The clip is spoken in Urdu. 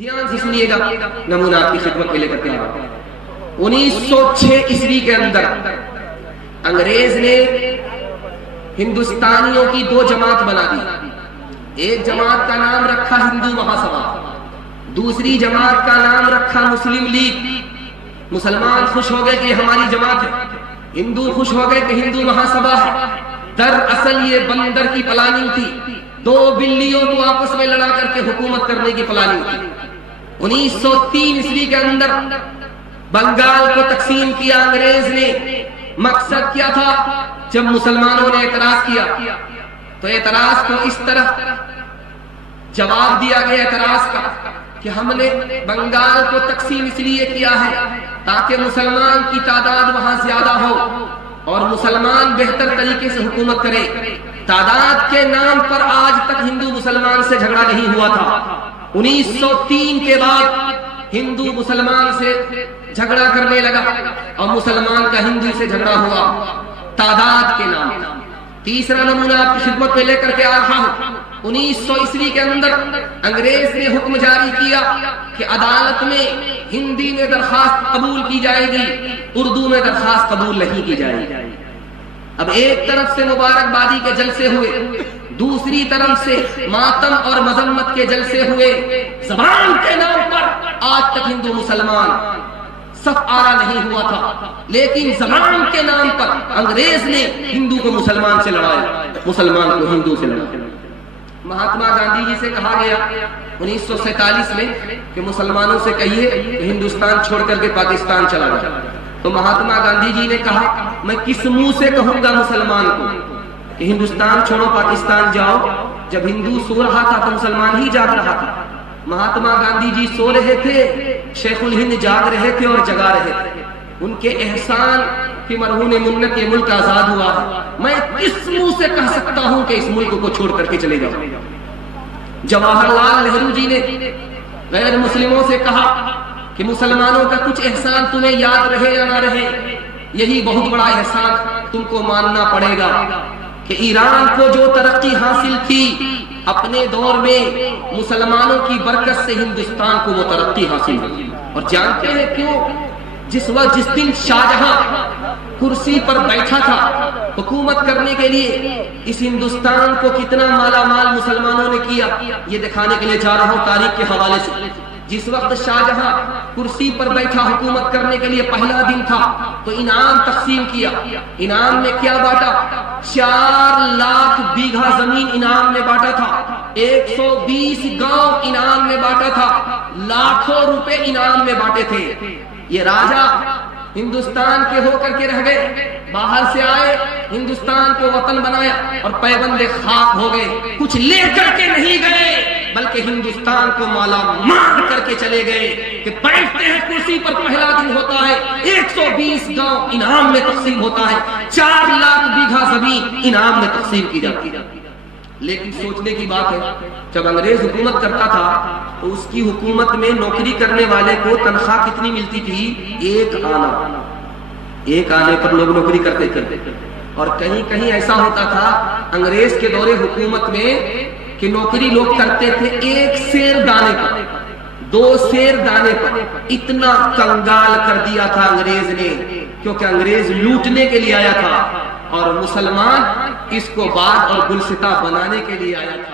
دھیان سے سنیے گا، نمونہ آپ کی خدمت میں لے کر کے آ رہا ہوں۔ 1906 عیسوی کے اندر انگریز نے ہندوستانیوں کی دو جماعت بنا دی۔ ایک جماعت کا نام رکھا ہندو مہاسبھا، دوسری جماعت کا نام رکھا مسلم لیگ۔ مسلمان خوش ہو گئے کہ ہماری جماعت ہے، ہندو خوش ہو گئے کہ ہندو مہاسبھا ہے۔ دراصل یہ بندر کی پلاننگ تھی، دو بلیوں کو آپس میں لڑا کر کے حکومت کرنے کی پلاننگ تھی۔ 1903 عیسوی کے اندر بنگال کو تقسیم کیا انگریز نے۔ مقصد کیا تھا؟ جب مسلمانوں نے اعتراض کیا تو اعتراض کو اس طرح جواب دیا گیا اعتراض کا کہ ہم نے بنگال کو تقسیم اس لیے کیا ہے تاکہ مسلمان کی تعداد وہاں زیادہ ہو اور مسلمان بہتر طریقے سے حکومت کرے۔ تعداد کے نام پر آج تک ہندو مسلمان سے جھگڑا نہیں ہوا تھا۔ 1903 کے بعد ہندو مسلمان سے جھگڑا کرنے لگا اور مسلمان کا ہندو سے جھگڑا ہوا تعداد کے نام۔ تیسرا نمونہ آپ کی خدمت میں لے کر کے آ رہا ہوں۔ 1900 عیسوی کے اندر انگریز نے حکم جاری کیا کہ عدالت میں ہندی میں درخواست قبول کی جائے گی، اردو میں درخواست قبول نہیں کی جائے گی۔ اب ایک طرف سے مبارکبادی کے جلسے ہوئے، دوسری طرف سے ماتم اور مذمت کے جلسے ہوئے۔ زبان کے نام پر آج تک ہندو مسلمان صف آرا نہیں ہوا تھا، لیکن زبان کے نام پر انگریز نے ہندو کو مسلمان سے لڑایا، مسلمان کو ہندو سے لڑایا۔ مہاتما گاندھی جی سے کہا گیا 1947 میں کہ مسلمانوں سے کہیے کہ ہندوستان چھوڑ کر کے پاکستان چلا جائے، تو مہاتما گاندھی جی نے کہا میں کس منہ سے کہوں گا مسلمان کو کہ ہندوستان چھوڑو پاکستان جاؤ، جب ہندو سو رہا تھا تو مسلمان ہی جاگ رہا تھا۔ مہاتما گاندھی جی سو رہے تھے، شیخ الہند جاگ رہے تھے اور جگا رہے تھے۔ ان کے احسان کی مرہون منت یہ ملک آزاد ہوا ہے، میں کس منہ سے کہہ سکتا ہوں کہ اس ملک کو چھوڑ کر کے چلے جاؤ۔ جواہر لال نہرو جی نے غیر مسلموں سے کہا کہ مسلمانوں کا کچھ احسان تمہیں یاد رہے یا نہ رہے، یہی بہت بڑا احسان تم کو ماننا پڑے گا کہ ایران کو جو ترقی حاصل تھی اپنے دور میں مسلمانوں کی برکت سے ہندوستان کو وہ ترقی حاصل ہوئی۔ اور جانتے ہیں کیوں؟ جس دن شاہجہاں کرسی پر بیٹھا تھا حکومت کرنے کے لیے، اس ہندوستان کو کتنا مالا مال مسلمانوں نے کیا، یہ دکھانے کے لیے جا رہا ہوں تاریخ کے حوالے سے۔ جس وقت شاہجہاں کرسی پر بیٹھا حکومت کرنے کے لیے پہلا دن تھا تو انعام تقسیم کیا۔ انعام میں کیا بانٹا؟ 4 لاکھ بیگھا زمین انعام میں بانٹا تھا، 120 گاؤں انعام میں بانٹا تھا، لاکھوں روپے انعام میں بانٹے تھے۔ یہ راجا ہندوستان کے ہو کر کے رہ گئے، باہر سے آئے، ہندوستان کو وطن بنایا اور پیبند خاک ہو گئے، کچھ لے کر کے نہیں گئے بلکہ ہندوستان کو مالا مال کر کے چلے گئے کہ بیٹھتے ہیں کرسی پر، پہلا دن ہوتا ہے 120 گاؤں انعام میں تقسیم ہوتا ہے، 4 لاکھ بیگھا زمین انعام میں تقسیم کی جاتی ہے۔ لیکن سوچنے کی بات ہے جب انگریز حکومت کرتا تھا تو اس کی حکومت میں نوکری کرنے والے کو تنخواہ کتنی ملتی تھی؟ 1 آنا۔ 1 آنے پر لوگ نوکری کرتے تھے۔ اور کہیں کہیں ایسا ہوتا تھا انگریز کے دور حکومت میں کہ نوکری لوگ کرتے تھے 1 سیر دانے پر، 2 سیر دانے پر۔ اتنا کنگال کر دیا تھا انگریز نے، کیونکہ انگریز لوٹنے کے لیے آیا تھا اور مسلمان اس کو باغ اور گلستہ بنانے کے لیے آیا تھا۔